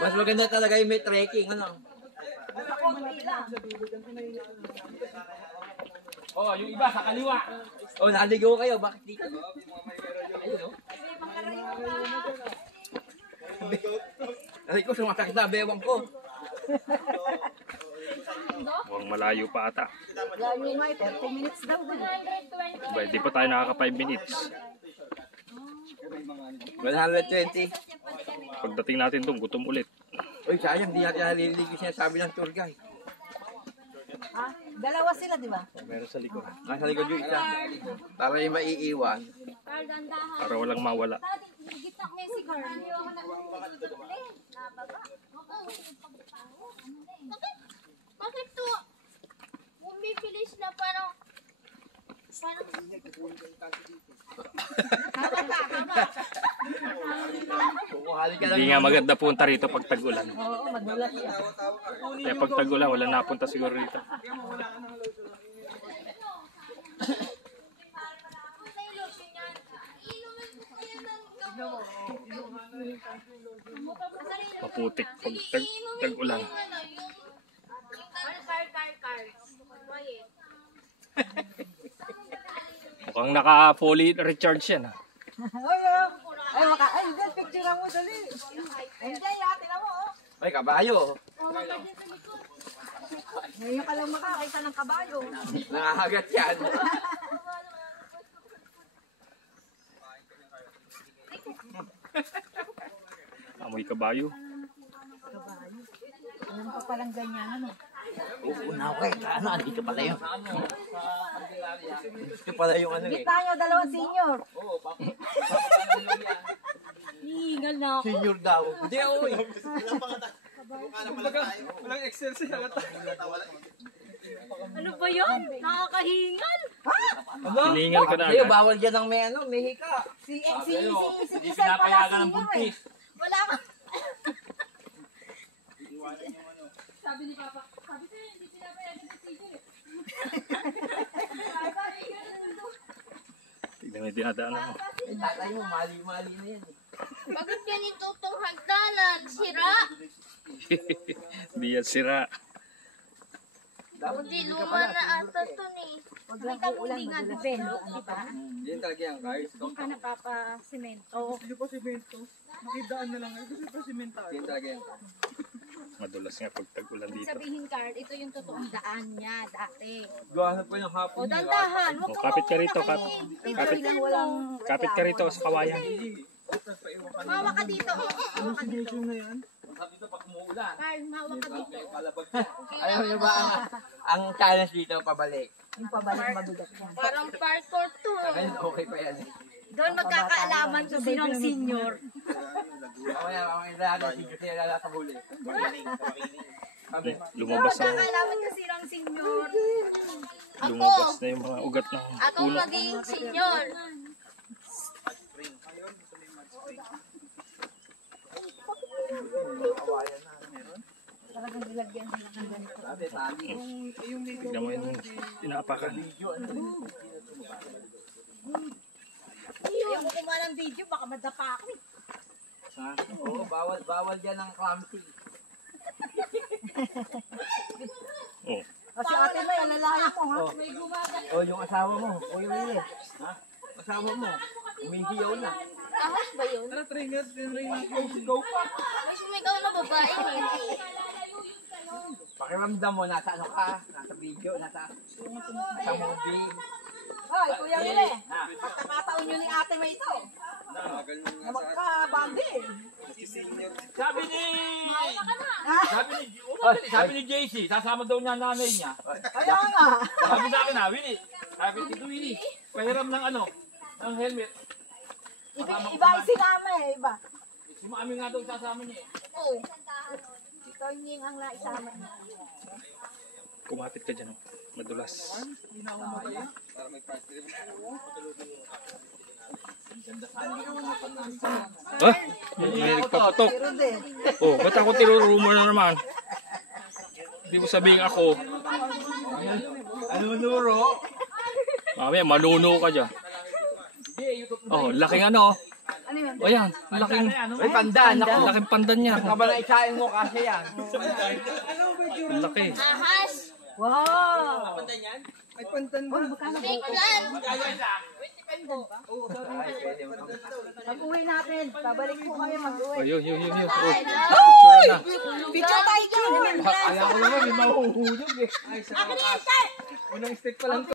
Mas maganda talaga yung may trekking, ano? Oh, yung iba sa kaliwa. Oh, naligaw kayo. Bakit dito? Ayun, oh. Ay ko, sumasakit na bewang ko. Mukhang malayo pa ata. Lagi may 30 minutes daw. Ba, di pa tayo nakaka 5 minutes. 120. Pagdating natin doon, gutom ulit. Uy, sayang, di natin naliligo siya sabi ng tour guide. Ah, dalawa sila, di ba? Meron sa likod. Nasa likod yung isa. Para yung maiiwan. Para walang mawala. Bakit to? Bumibilis na parang Hindi nga maganda punta rito pag tag-ulan. Oo, magulat siya. Kaya pag tag-ulan, wala napunta siguro rito. Maputik pag tag-ulan. Mukhang naka-fully recharge yan. Ay, ay, dyan, picture mo dali. Enjoy, ate na mo, oh. Ay, kabayo. Ngayon ka lang makakita ng kabayo. Nangahagat yan. Amoy kabayo. Kabayo. Alam pa palang ganyan, ano? Oo, naway. Ano, dito pala yun. Dito pala yung ano eh. Kita nyo, dalawang senior. Oo, Hihingal na ako. senior daw. Hindi, oo eh. Walang Excel siya. Ano ba yun? Nakakahingal. Hiningal ka na Kayo, agad. bawal dyan ng may ano, may hika. Si Hindi Giselle pala pinapayagan ng senior, eh. buntis. Wala ka. Sabi ni Papa, sabi sa'yo, hindi pinapayagan ng senior eh. Tignan mo yung dinadaanan mo. Eh, tatay mo, mali-mali na yan eh. Bakit ganito itong hagdanan? Sira? Hindi yan sira. Hindi luma na ata ito ni. Huwag lang uulan, magulat siya. di ba? Yan talaga yung cars. Hindi ka napapasimento. Hindi pa simento. Makidaan na lang. Kasi pa simentado. Yan talaga yung Madulas nga pag tag-ulan dito. Sabihin, Carl, ito yung totoong daan niya dati. gawa po yung hapon O, niya. dandahan. Huwag O, ka kapit ka mauna rito, kay kapit. Lang walang Kapit ka rito sa kawayan. Mawa ka dito. Mawa ka dito. Yung na yan. Sabi dito pag umuulan. Carl, mawa ka dito. Ayaw niyo ba ang challenge dito pabalik? Yung pabalik mabigat yan. Parang parkour to. Ayun, okay pa yan. Doon magkakaalaman kung sino ang senior. Mamaya lahat si Jose lala sa huli. Sabi, Lumabas na, Magkakaalaman kung sino ang senior. lumabas na yung mga ugat ng Ako puno. maging senior. Talagang nilagyan nila ng ganito. sabi, tali. Tignan mo yung tinaapakan. Ayaw ko kumuha ng video, baka madapa ako. Ha? Oo, bawal dyan ang clumsy. Oh, Kasi ate may alalaya mo, ha? May gumagal. O, yung asawa mo. O, yung Willie. Ha? Asawa mo. Umihiyaw na. Ahas ba yun? Tara, tringat. Tringat. May sumigaw na babae. Pakiramdam mo, nasa ano ka? Nasa video, nasa movie. Hoy, Kuya Wile. Pagkakataon nyo ni ate may ito. Na magkabandi. Sabi ni... Oh, Sabi ni JC, sasama daw niya nanay niya. Kaya nga. Sabi sa akin na, Winnie. Sabi dito, Winnie. Pahiram ng ano, ng helmet. Iba ang sinama eh, iba. Si Mami nga daw sasama niya eh. Oh. Ito yung ang naisama niya. kumapit ka dyan. Oh. Madulas. Ah? May nagpapatok. Pero din. Oh, ba't ako tiro-rumor na naman? Hindi mo sabihin ako. ano nuro? Mamaya, manuno ka dyan. Oh, laking ano. Ano yun? O yan, laking, Ay, pandan. Ako. laking pandan niya. Kaba na isain mo kasi yan. Laki. Wow! Ay, pandan mo. Pag-uwi natin. Babalik po kayo mag-uwi. Oh, yun. Oh, Hoy! Picture tayo dyan! Kaya ko naman, may mahuhulog eh. Ay, sa unang step pa lang to.